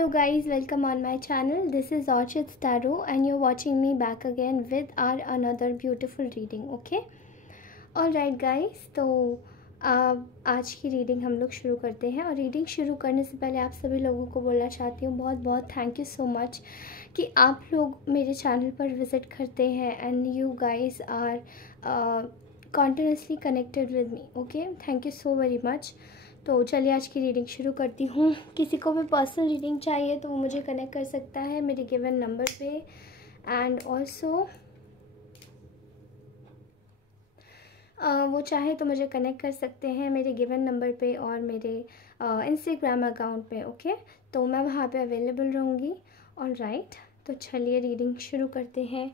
Hello guys, welcome on my channel. This is Orchid Tarot and you're watching me back again with our another beautiful reading. Okay? Alright guys, तो आज की reading हम लोग शुरू करते हैं। और रीडिंग शुरू करने से पहले आप सभी लोगों को बोलना चाहती हूँ बहुत बहुत थैंक यू सो मच कि आप लोग मेरे चैनल पर विज़िट करते हैं and you guys are continuously connected with me. Okay, thank you so very much. तो चलिए आज की रीडिंग शुरू करती हूँ। किसी को भी पर्सनल रीडिंग चाहिए तो वो मुझे कनेक्ट कर सकता है मेरे गिवन नंबर पे एंड ऑल्सो वो चाहे तो मुझे कनेक्ट कर सकते हैं मेरे गिवन नंबर पे और मेरे इंस्टाग्राम अकाउंट पे। ओके, तो मैं वहाँ पे अवेलेबल रहूँगी। ऑलराइट, तो चलिए रीडिंग शुरू करते हैं।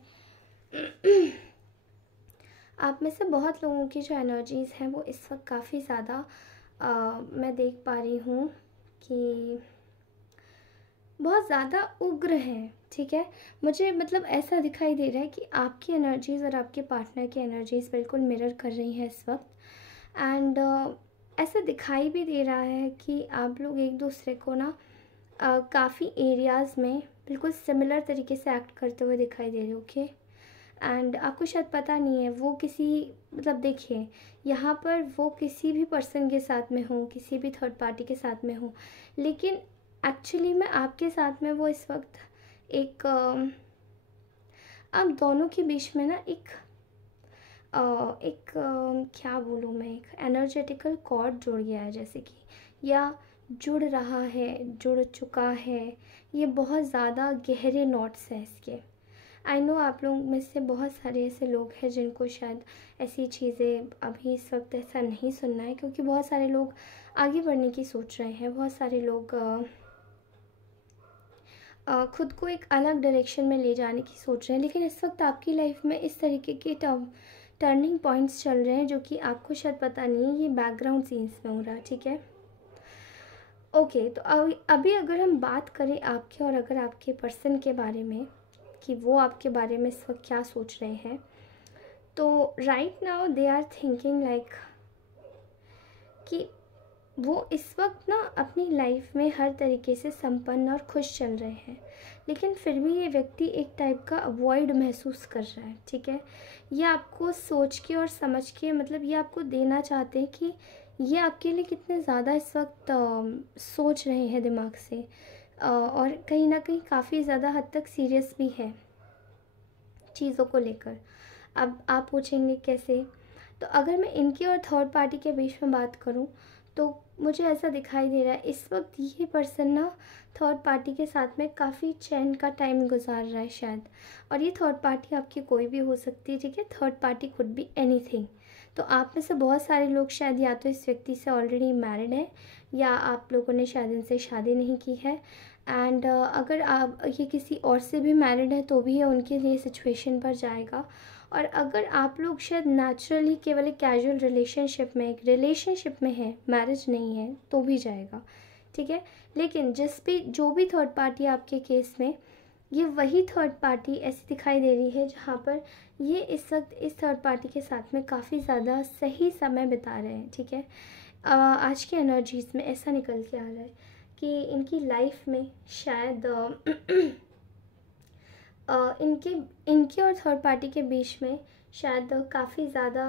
आप में से बहुत लोगों की जो एनर्जीज़ हैं वो इस वक्त काफ़ी ज़्यादा मैं देख पा रही हूँ कि बहुत ज़्यादा उग्र हैं। ठीक है, मुझे मतलब ऐसा दिखाई दे रहा है कि आपकी एनर्जीज़ और आपके पार्टनर की एनर्जीज़ बिल्कुल मिरर कर रही हैं इस वक्त। एंड ऐसा दिखाई भी दे रहा है कि आप लोग एक दूसरे को ना काफ़ी एरियाज़ में बिल्कुल सिमिलर तरीके से एक्ट करते हुए दिखाई दे रहे हो। ओके, एंड आपको शायद पता नहीं है वो किसी मतलब देखिए यहाँ पर वो किसी भी पर्सन के साथ में हो, किसी भी थर्ड पार्टी के साथ में हो, लेकिन एक्चुअली में आपके साथ में वो इस वक्त एक आप दोनों के बीच में ना एक क्या बोलूँ मैं, एक एनर्जेटिकल कॉर्ड जुड़ गया है जैसे कि, या जुड़ रहा है, जुड़ चुका है। ये बहुत ज़्यादा गहरे नॉट्स हैं इसके। आई नो आप लोग में से बहुत सारे ऐसे लोग हैं जिनको शायद ऐसी चीज़ें अभी इस वक्त ऐसा नहीं सुनना है, क्योंकि बहुत सारे लोग आगे बढ़ने की सोच रहे हैं, बहुत सारे लोग खुद को एक अलग डायरेक्शन में ले जाने की सोच रहे हैं। लेकिन इस वक्त आपकी लाइफ में इस तरीके के टर्निंग पॉइंट्स चल रहे हैं जो कि आपको शायद पता नहीं है, ये बैकग्राउंड सीन्स में हो रहा है। ठीक है, ओके, तो अभी अगर हम बात करें आपके और अगर आपके पर्सन के बारे में कि वो आपके बारे में इस वक्त क्या सोच रहे हैं, तो right now they are thinking like कि वो इस वक्त ना अपनी लाइफ में हर तरीके से संपन्न और खुश चल रहे हैं, लेकिन फिर भी ये व्यक्ति एक टाइप का अवॉइड महसूस कर रहा है। ठीक है, ये आपको सोच के और समझ के मतलब ये आपको देना चाहते हैं कि ये आपके लिए कितने ज़्यादा इस वक्त सोच रहे हैं दिमाग से, और कहीं ना कहीं काफ़ी ज़्यादा हद तक सीरियस भी है चीज़ों को लेकर। अब आप पूछेंगे कैसे, तो अगर मैं इनकी और थर्ड पार्टी के बीच में बात करूं तो मुझे ऐसा दिखाई दे रहा है इस वक्त ये पर्सन ना थर्ड पार्टी के साथ में काफ़ी चैन का टाइम गुजार रहा है शायद, और ये थर्ड पार्टी आपकी कोई भी हो सकती है। ठीक है, third party could be anything. तो आप में से बहुत सारे लोग शायद या तो इस व्यक्ति से ऑलरेडी मैरिड हैं या आप लोगों ने शायद इनसे शादी नहीं की है। एंड अगर आप ये किसी और से भी मैरिड है तो भी ये उनके लिए सिचुएशन पर जाएगा। और अगर आप लोग शायद नेचुरली केवल एक कैजुअल रिलेशनशिप में, एक रिलेशनशिप में है, मैरिज नहीं है, तो भी जाएगा। ठीक है, लेकिन जो भी थर्ड पार्टी आपके केस में, ये वही थर्ड पार्टी ऐसी दिखाई दे रही है जहाँ पर ये इस वक्त इस थर्ड पार्टी के साथ में काफ़ी ज़्यादा सही समय बिता रहे हैं। ठीक है, आज की एनर्जीज में ऐसा निकल के आ रहा है कि इनकी लाइफ में शायद इनके और थर्ड पार्टी के बीच में शायद काफ़ी ज़्यादा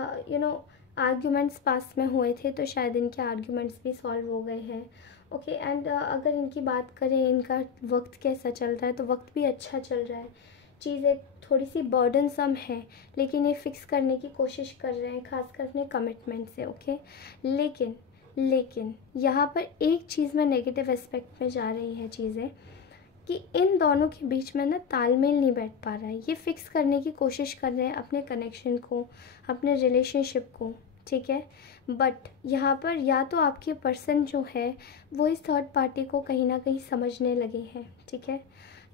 आर्ग्यूमेंट्स पास में हुए थे, तो शायद इनके आर्ग्यूमेंट्स भी सॉल्व हो गए हैं। ओके, एंड अगर इनकी बात करें इनका वक्त कैसा चल रहा है, तो वक्त भी अच्छा चल रहा है। चीज़ें थोड़ी सी बर्डनसम है लेकिन ये फिक्स करने की कोशिश कर रहे हैं, खासकर अपने कमिटमेंट से। ओके, लेकिन यहाँ पर एक चीज़ में नेगेटिव एस्पेक्ट में जा रही हैं चीज़ें कि इन दोनों के बीच में ना तालमेल नहीं बैठ पा रहा है। ये फिक्स करने की कोशिश कर रहे हैं अपने कनेक्शन को, अपने रिलेशनशिप को। ठीक है, बट यहाँ पर या तो आपके पर्सन जो है वो इस थर्ड पार्टी को कहीं ना कहीं समझने लगे हैं। ठीक है,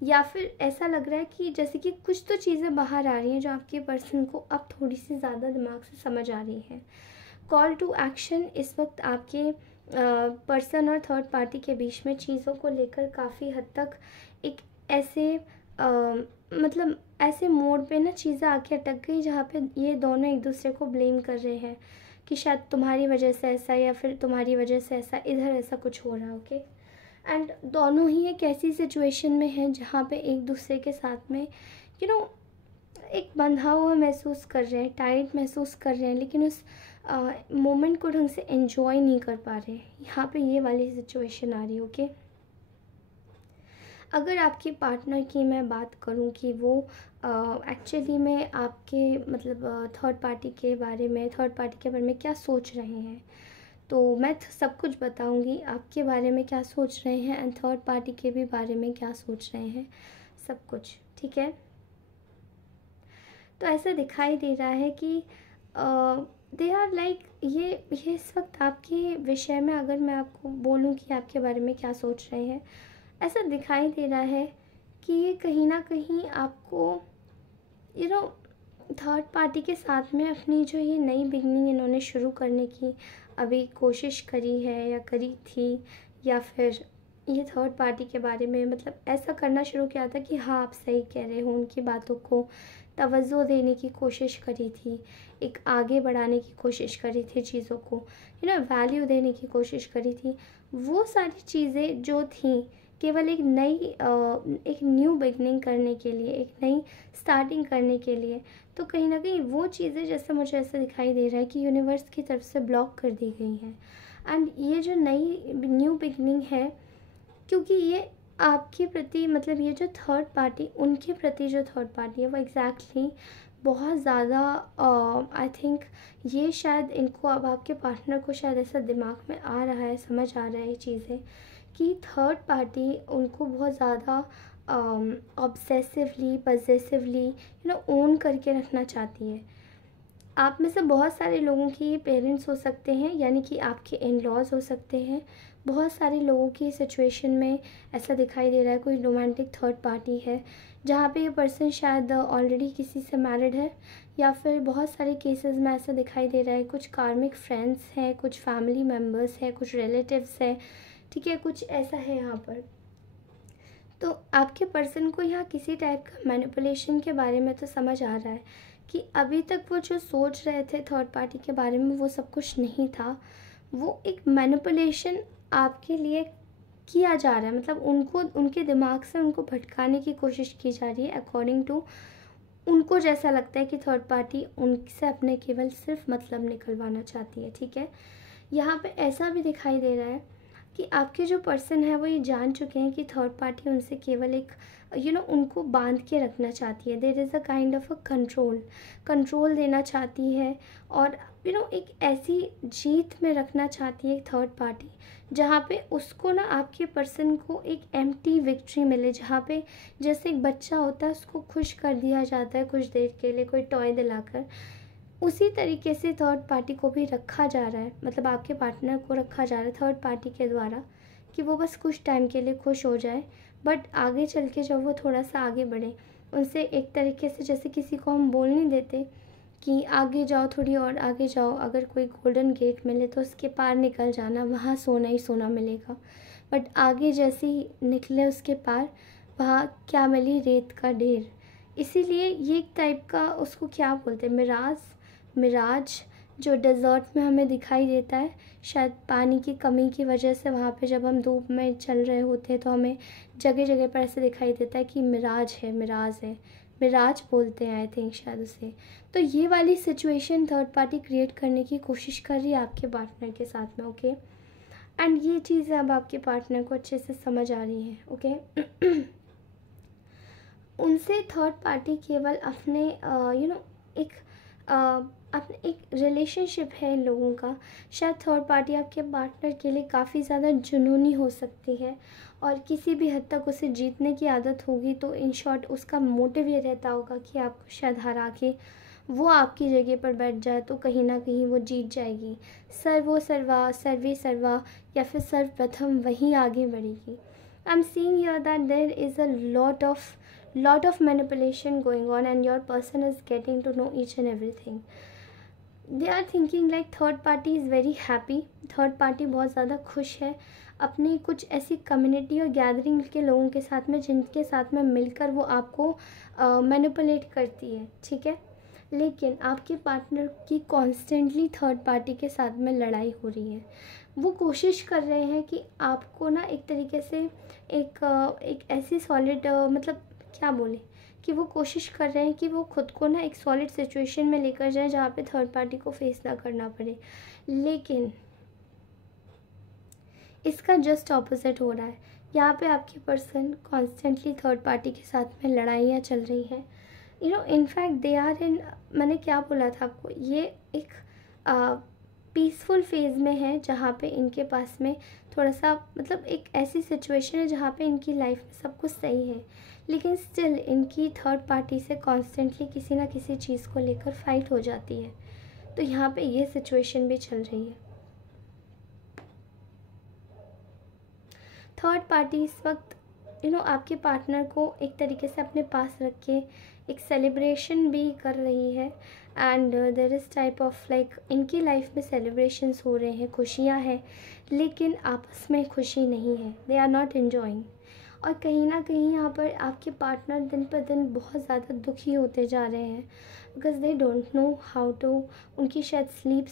या फिर ऐसा लग रहा है कि जैसे कि कुछ तो चीज़ें बाहर आ रही हैं जो आपके पर्सन को अब थोड़ी सी ज़्यादा दिमाग से समझ आ रही हैं। कॉल टू एक्शन इस वक्त आपके पर्सन और थर्ड पार्टी के बीच में चीज़ों को लेकर काफ़ी हद तक एक ऐसे मतलब ऐसे मोड पे ना चीज़ें आके अटक गई जहाँ पे ये दोनों एक दूसरे को ब्लेम कर रहे हैं कि शायद तुम्हारी वजह से ऐसा या फिर तुम्हारी वजह से ऐसा, इधर ऐसा कुछ हो रहा है। ओके, एंड दोनों ही एक ऐसी सिचुएशन में हैं जहाँ पे एक दूसरे के साथ में एक बंधा हुआ महसूस कर रहे हैं, टाइट महसूस कर रहे हैं, लेकिन उस मोमेंट को ढंग से एंजॉय नहीं कर पा रहे हैं। यहाँ पे ये वाली सिचुएशन आ रही है। ओके, अगर आपके पार्टनर की मैं बात करूं कि वो एक्चुअली में आपके मतलब थर्ड पार्टी के बारे में क्या सोच रहे हैं, तो मैं सब कुछ बताऊंगी आपके बारे में क्या सोच रहे हैं एंड थर्ड पार्टी के भी बारे में क्या सोच रहे हैं, सब कुछ। ठीक है, तो ऐसा दिखाई दे रहा है कि दे आर लाइक ये इस वक्त आपके विषय में अगर मैं आपको बोलूं कि आपके बारे में क्या सोच रहे हैं, ऐसा दिखाई दे रहा है कि ये कहीं ना कहीं आपको थर्ड पार्टी के साथ में अपनी जो ये नई बिगनिंग इन्होंने शुरू करने की अभी कोशिश करी है या करी थी, या फिर ये थर्ड पार्टी के बारे में मतलब ऐसा करना शुरू किया था कि हाँ आप सही कह रहे हो, उनकी बातों को तवज्जो देने की कोशिश करी थी, एक आगे बढ़ाने की कोशिश करी थी, चीज़ों को वैल्यू देने की कोशिश करी थी। वो सारी चीज़ें जो थी केवल एक न्यू बिगनिंग करने के लिए, एक नई स्टार्टिंग करने के लिए, तो कहीं ना कहीं वो चीज़ें जैसे मुझे ऐसा दिखाई दे रहा है कि यूनिवर्स की तरफ से ब्लॉक कर दी गई हैं। एंड ये जो नई न्यू बिगनिंग है, क्योंकि ये आपके प्रति मतलब ये जो थर्ड पार्टी, उनके प्रति जो थर्ड पार्टी है वो एग्जैक्टली बहुत ज़्यादा आई थिंक ये शायद इनको अब आपके पार्टनर को शायद ऐसा दिमाग में आ रहा है, समझ आ रहा है ये चीज़ें कि थर्ड पार्टी उनको बहुत ज़्यादा ऑब्सेसिवली पजेसिवली ओन करके रखना चाहती है। आप में से बहुत सारे लोगों की पेरेंट्स हो सकते हैं, यानी कि आपके इन लॉज हो सकते हैं। बहुत सारे लोगों की सिचुएशन में ऐसा दिखाई दे रहा है कोई रोमांटिक थर्ड पार्टी है जहाँ पे ये पर्सन शायद ऑलरेडी किसी से मैरिड है, या फिर बहुत सारे केसेस में ऐसा दिखाई दे रहा है कुछ कार्मिक फ्रेंड्स हैं, कुछ फैमिली मेम्बर्स हैं, कुछ रिलेटिव्स हैं। ठीक है, कुछ ऐसा है यहाँ पर। तो आपके पर्सन को यहाँ किसी टाइप का मैनिपुलेशन के बारे में तो समझ आ रहा है कि अभी तक वो जो सोच रहे थे थर्ड पार्टी के बारे में वो सब कुछ नहीं था, वो एक मैनिपुलेशन आपके लिए किया जा रहा है, मतलब उनको उनके दिमाग से उनको भटकाने की कोशिश की जा रही है अकॉर्डिंग टू उनको जैसा लगता है कि थर्ड पार्टी उनसे अपने केवल सिर्फ मतलब निकलवाना चाहती है। ठीक है, यहाँ पे ऐसा भी दिखाई दे रहा है कि आपके जो पर्सन है वो ये जान चुके हैं कि थर्ड पार्टी उनसे केवल एक उनको बांध के रखना चाहती है। There is a kind of a control देना चाहती है, और एक ऐसी जीत में रखना चाहती है थर्ड पार्टी जहाँ पे उसको ना आपके पर्सन को एक एम्प्टी विक्ट्री मिले, जहाँ पे जैसे एक बच्चा होता है उसको खुश कर दिया जाता है कुछ देर के लिए कोई टॉय दिलाकर, उसी तरीके से थर्ड पार्टी को भी रखा जा रहा है, मतलब आपके पार्टनर को रखा जा रहा है थर्ड पार्टी के द्वारा कि वो बस कुछ टाइम के लिए खुश हो जाए, बट आगे चल के जब वो थोड़ा सा आगे बढ़े उनसे एक तरीके से जैसे किसी को हम बोल नहीं देते कि आगे जाओ, थोड़ी और आगे जाओ, अगर कोई गोल्डन गेट मिले तो उसके पार निकल जाना, वहाँ सोना ही सोना मिलेगा। बट आगे जैसे ही निकले उसके पार वहाँ क्या मिली, रेत का ढेर। इसीलिए ये एक टाइप का उसको क्या बोलते हैं, मिराज जो डेजर्ट में हमें दिखाई देता है, शायद पानी की कमी की वजह से वहाँ पे जब हम धूप में चल रहे होते हैं तो हमें जगह जगह पर ऐसे दिखाई देता है कि मिराज है, मिराज बोलते हैं आई थिंक शायद उसे। तो ये वाली सिचुएशन थर्ड पार्टी क्रिएट करने की कोशिश कर रही है आपके पार्टनर के साथ में। ओके, एंड ये चीज़ें अब आपके पार्टनर को अच्छे से समझ आ रही हैं। ओके उनसे थर्ड पार्टी केवल अपने अपने एक रिलेशनशिप है इन लोगों का, शायद थर्ड पार्टी आपके पार्टनर के लिए काफ़ी ज़्यादा जुनूनी हो सकती है और किसी भी हद तक उसे जीतने की आदत होगी, तो इन शॉर्ट उसका मोटिव ये रहता होगा कि आपको शायद हरा के वो आपकी जगह पर बैठ जाए तो कहीं ना कहीं वो जीत जाएगी, सर्वे सर्वा या फिर सर्वप्रथम वहीं आगे बढ़ेगी। I am seeing here that there is a lot of manipulation going on and your person is getting to know each and everything. They are thinking like third party is very happy, third party बहुत ज़्यादा खुश है अपनी कुछ ऐसी community और gathering के लोगों के साथ में जिनके साथ में मिलकर वो आपको मैनिपुलेट करती है। ठीक है, लेकिन आपके पार्टनर की कॉन्स्टेंटली थर्ड पार्टी के साथ में लड़ाई हो रही है। वो कोशिश कर रहे हैं कि आपको ना एक तरीके से एक ऐसी सॉलिड मतलब क्या बोले, कि वो कोशिश कर रहे हैं कि वो खुद को ना एक सॉलिड सिचुएशन में लेकर जाएं जहाँ पे थर्ड पार्टी को फेस ना करना पड़े। लेकिन इसका जस्ट ऑपोजिट हो रहा है। यहाँ पे आपकी पर्सन कॉन्स्टेंटली थर्ड पार्टी के साथ में लड़ाइयाँ चल रही हैं। इनफैक्ट दे आर इन, मैंने क्या बोला था आपको, ये एक पीसफुल फेज़ में है जहाँ पे इनके पास में थोड़ा सा मतलब एक ऐसी सिचुएशन है जहाँ पे इनकी लाइफ में सब कुछ सही है, लेकिन स्टिल इनकी थर्ड पार्टी से कॉन्स्टेंटली किसी ना किसी चीज़ को लेकर फाइट हो जाती है। तो यहाँ पे ये सिचुएशन भी चल रही है। थर्ड पार्टी इस वक्त आपके पार्टनर को एक तरीके से अपने पास रख के एक सेलिब्रेशन भी कर रही है। And there is type of like इनकी लाइफ में सेलिब्रेशंस हो रहे हैं, खुशियाँ हैं, लेकिन आपस में खुशी नहीं है। They are not enjoying. और कहीं ना कहीं यहाँ पर आपके पार्टनर दिन पर दिन बहुत ज़्यादा दुखी होते जा रहे हैं, because they don't know how to, उनकी शायद स्लीप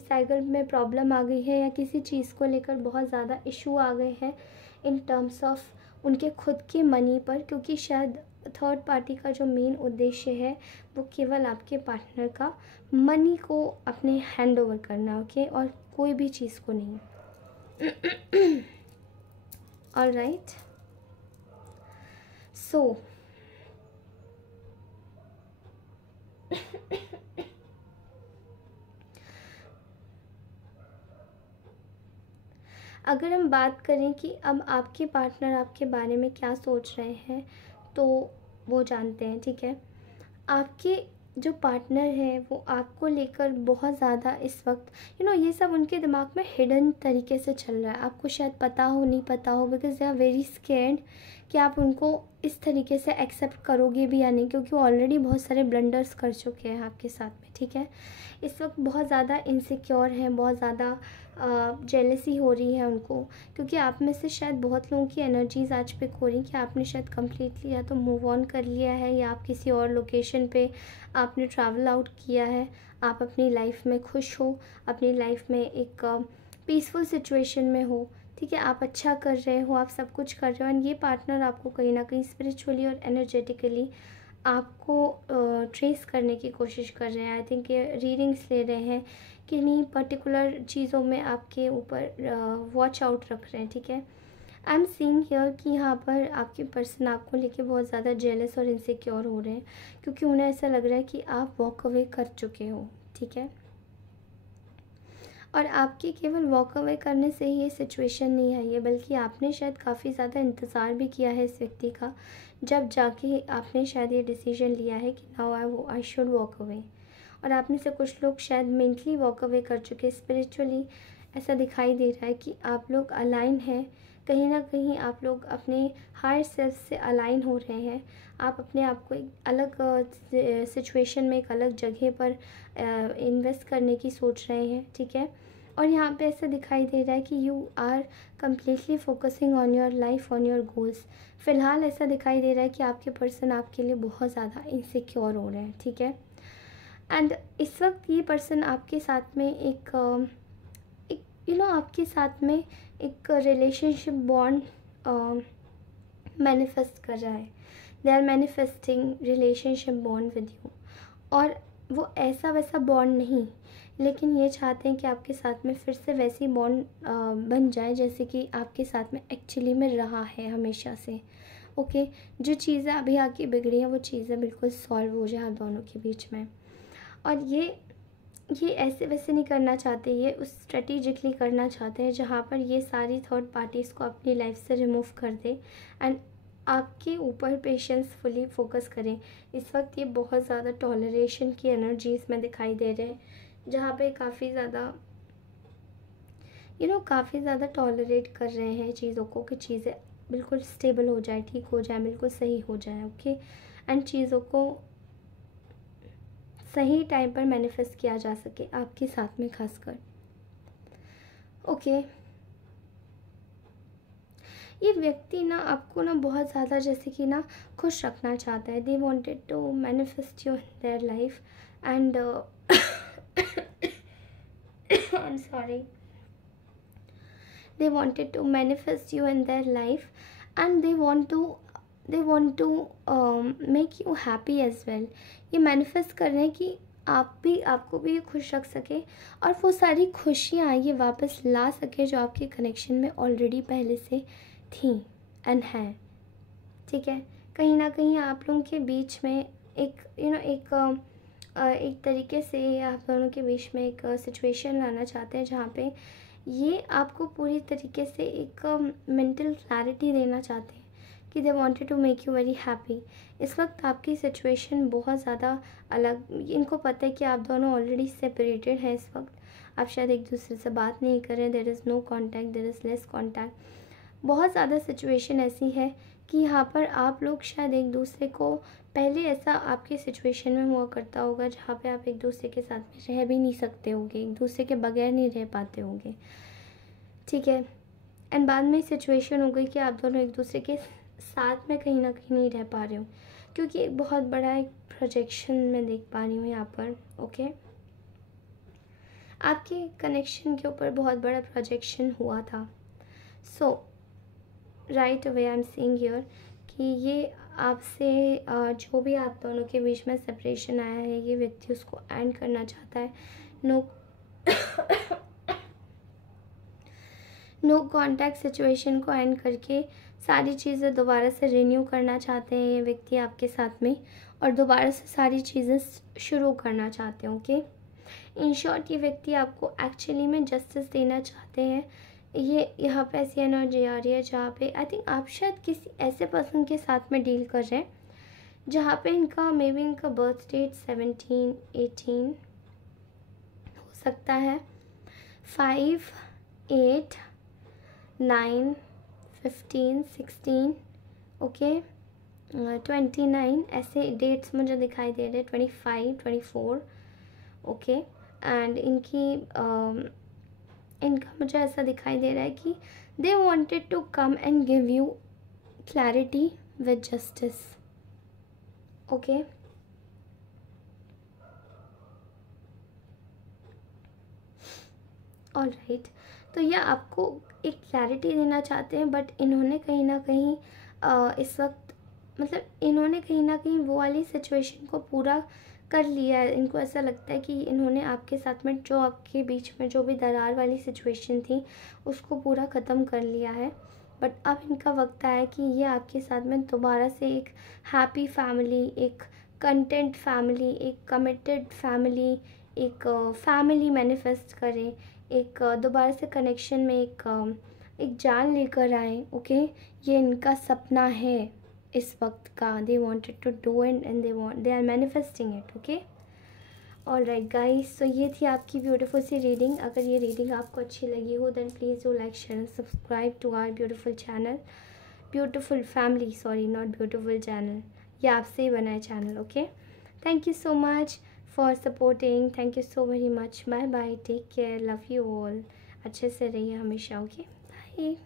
साइकिल में प्रॉब्लम आ गई है, या किसी चीज़ को लेकर बहुत ज़्यादा इशू आ गए हैं इन टर्म्स ऑफ उनके खुद के मनी पर, क्योंकि शायद थर्ड पार्टी का जो मेन उद्देश्य है वो केवल आपके पार्टनर का मनी को अपने हैंड ओवर करना, ओके, और कोई भी चीज़ को नहीं। ऑल राइट, सो अगर हम बात करें कि अब आपके पार्टनर आपके बारे में क्या सोच रहे हैं, तो वो जानते हैं, ठीक है। आपके जो पार्टनर है वो आपको लेकर बहुत ज़्यादा इस वक्त ये सब उनके दिमाग में हिडन तरीके से चल रहा है। आपको शायद पता हो, नहीं पता हो, because they are very scared कि आप उनको इस तरीके से एक्सेप्ट करोगे भी या नहीं, क्योंकि वो ऑलरेडी बहुत सारे ब्लंडर्स कर चुके हैं आपके साथ में, ठीक है। इस वक्त बहुत ज़्यादा इनसिक्योर हैं, बहुत ज़्यादा जेलसी हो रही है उनको, क्योंकि आप में से शायद बहुत लोगों की एनर्जीज आज पिक हो रही कि आपने शायद कम्प्लीटली या तो मूव ऑन कर लिया है, या आप किसी और लोकेशन पे आपने ट्रैवल आउट किया है, आप अपनी लाइफ में खुश हो, अपनी लाइफ में एक पीसफुल सिचुएशन में हो, ठीक है, आप अच्छा कर रहे हो, आप सब कुछ कर रहे हो। एंड ये पार्टनर आपको कहीं ना कहीं स्पिरिचुअली और एनर्जेटिकली आपको ट्रेस करने की कोशिश कर रहे हैं। आई थिंक ये रीडिंग्स ले रहे हैं, किन्हीं पर्टिकुलर चीज़ों में आपके ऊपर वॉच आउट रख रहे हैं, ठीक है। आई एम सीइंग हियर कि यहाँ पर आपके पर्सन आपको लेके बहुत ज़्यादा जेलस और इनसिक्योर हो रहे हैं, क्योंकि उन्हें ऐसा लग रहा है कि आप वॉक अवे कर चुके हो, ठीक है। और आपके केवल वॉक अवे करने से ही ये सिचुएशन नहीं आई है, बल्कि आपने शायद काफ़ी ज़्यादा इंतज़ार भी किया है इस व्यक्ति का, जब जाके आपने शायद ये डिसीजन लिया है कि now I should walk away. और आप में से कुछ लोग शायद मेंटली वॉक अवे कर चुके, स्पिरिचुअली ऐसा दिखाई दे रहा है कि आप लोग अलाइन हैं, कहीं ना कहीं आप लोग अपने हायर सेल्फ से अलाइन हो रहे हैं। आप अपने आप को एक अलग सिचुएशन में, एक अलग जगह पर इन्वेस्ट करने की सोच रहे हैं, ठीक है। और यहाँ पे ऐसा दिखाई दे रहा है कि you are completely focusing on your life, on your goals. फ़िलहाल ऐसा दिखाई दे रहा है कि आपके पर्सन आपके लिए बहुत ज़्यादा इनसिक्योर हो रहे हैं, ठीक है। एंड इस वक्त ये पर्सन आपके साथ में एक आपके साथ में एक रिलेशनशिप बॉन्ड मैनिफेस्ट कर रहा है। They are manifesting relationship bond with you. और वो ऐसा वैसा बॉन्ड नहीं, लेकिन ये चाहते हैं कि आपके साथ में फिर से वैसी बॉन्ड बन जाए जैसे कि आपके साथ में एक्चुअली में रहा है हमेशा से, ओके। जो चीज़ें अभी आके बिगड़ी हैं वो चीज़ें बिल्कुल सॉल्व हो जाए आप दोनों के बीच में। और ये ऐसे वैसे नहीं करना चाहते, ये उस स्ट्रेटेजिकली करना चाहते हैं जहाँ पर ये सारी थर्ड पार्टीज़ को अपनी लाइफ से रिमूव कर दे एंड आपके ऊपर पेशेंस फुली फोकस करें। इस वक्त ये बहुत ज़्यादा टॉलरेशन की एनर्जी इसमें दिखाई दे रहे हैं, जहाँ पे काफ़ी ज़्यादा काफ़ी ज़्यादा टॉलरेट कर रहे हैं चीज़ों को कि चीज़ें बिल्कुल स्टेबल हो जाए, ठीक हो जाए, बिल्कुल सही हो जाए, ओके। एंड चीज़ों को सही टाइम पर मैनिफेस्ट किया जा सके आपके साथ में खासकर, ओके। ये व्यक्ति ना आपको ना बहुत ज़्यादा जैसे कि ना खुश रखना चाहता है। They wanted to manifest you in their life and I am sorry, they wanted to manifest you in their life, and they want to make you happy as well. ये manifest कर रहे हैं कि आपको भी ये खुश रख सके और वो सारी खुशियाँ ये वापस ला सके जो आपके कनेक्शन में ऑलरेडी पहले से थी एंड हैं, ठीक है। कहीं ना कहीं आप लोगों के बीच में एक एक तरीके से आप दोनों के बीच में एक सिचुएशन लाना चाहते हैं जहाँ पे ये आपको पूरी तरीके से एक मेंटल क्लैरिटी देना चाहते हैं कि they wanted to make you very happy. इस वक्त आपकी सिचुएशन बहुत ज़्यादा अलग, इनको पता है कि आप दोनों ऑलरेडी सेपरेटेड हैं। इस वक्त आप शायद एक दूसरे से बात नहीं कर रहे, there is no contact, there is less contact. बहुत ज़्यादा सिचुएशन ऐसी है कि यहाँ पर आप लोग शायद एक दूसरे को, पहले ऐसा आपकी सिचुएशन में हुआ करता होगा जहाँ पे आप एक दूसरे के साथ में रह भी नहीं सकते होंगे, एक दूसरे के बगैर नहीं रह पाते होंगे, ठीक है। एंड बाद में सिचुएशन हो गई कि आप दोनों एक दूसरे के साथ में कहीं ना कहीं नहीं रह पा रहे हो, क्योंकि एक बहुत बड़ा एक प्रोजेक्शन मैं देख पा रही हूँ यहाँ पर, ओके। आपके कनेक्शन के ऊपर बहुत बड़ा प्रोजेक्शन हुआ था। So right away I am seeing here कि ये आपसे जो भी आप दोनों के बीच में सेपरेशन आया है, ये व्यक्ति उसको एंड करना चाहता है। नो कॉन्टैक्ट सिचुएशन को एंड करके सारी चीज़ें दोबारा से रिन्यू करना चाहते हैं ये व्यक्ति आपके साथ में, और दोबारा से सारी चीज़ें शुरू करना चाहते हैं, ओके। इन शॉर्ट ये व्यक्ति आपको एक्चुअली में जस्टिस देना चाहते हैं। ये यहाँ पे ऐसी एनर्जी आ रही है जहाँ पे आई थिंक आप शायद किसी ऐसे पर्सन के साथ में डील कर रहे हैं जहाँ पे इनका मे बी इनका बर्थ डेट 17, 18 हो सकता है, 5, 8, 9, 15, 16, ओके, 29 ऐसे डेट्स मुझे दिखाई दे रहे, 25, 24, ओके। एंड इनका मुझे ऐसा दिखाई दे रहा है कि they wanted to come and give you clarity with justice, okay. Alright, तो ये आपको एक क्लैरिटी देना चाहते हैं, बट इन्होंने कहीं ना कहीं इस वक्त मतलब इन्होंने कहीं ना कहीं वो वाली सिचुएशन को पूरा कर लिया है। इनको ऐसा लगता है कि इन्होंने आपके साथ में जो आपके बीच में जो भी दरार वाली सिचुएशन थी उसको पूरा ख़त्म कर लिया है, बट अब इनका वक्त आया कि ये आपके साथ में दोबारा से एक हैप्पी फैमिली, एक कंटेंट फैमिली, एक कमिटेड फैमिली, एक फैमिली मैनिफेस्ट करें, एक दोबारा से कनेक्शन में एक जान लेकर आए, ओके। ये इनका सपना है इस वक्त का, they wanted to do and they are manifesting it, okay. Alright guys, तो ये थी आपकी ब्यूटीफुल सी रीडिंग। अगर ये रीडिंग आपको अच्छी लगी हो then please do like, share and subscribe to our beautiful channel, beautiful family, sorry not beautiful channel, ये आपसे ही बना है channel, okay. Thank you so much for supporting, thank you so very much, bye bye, take care, love you all, अच्छे से रहिए हमेशा, okay, bye.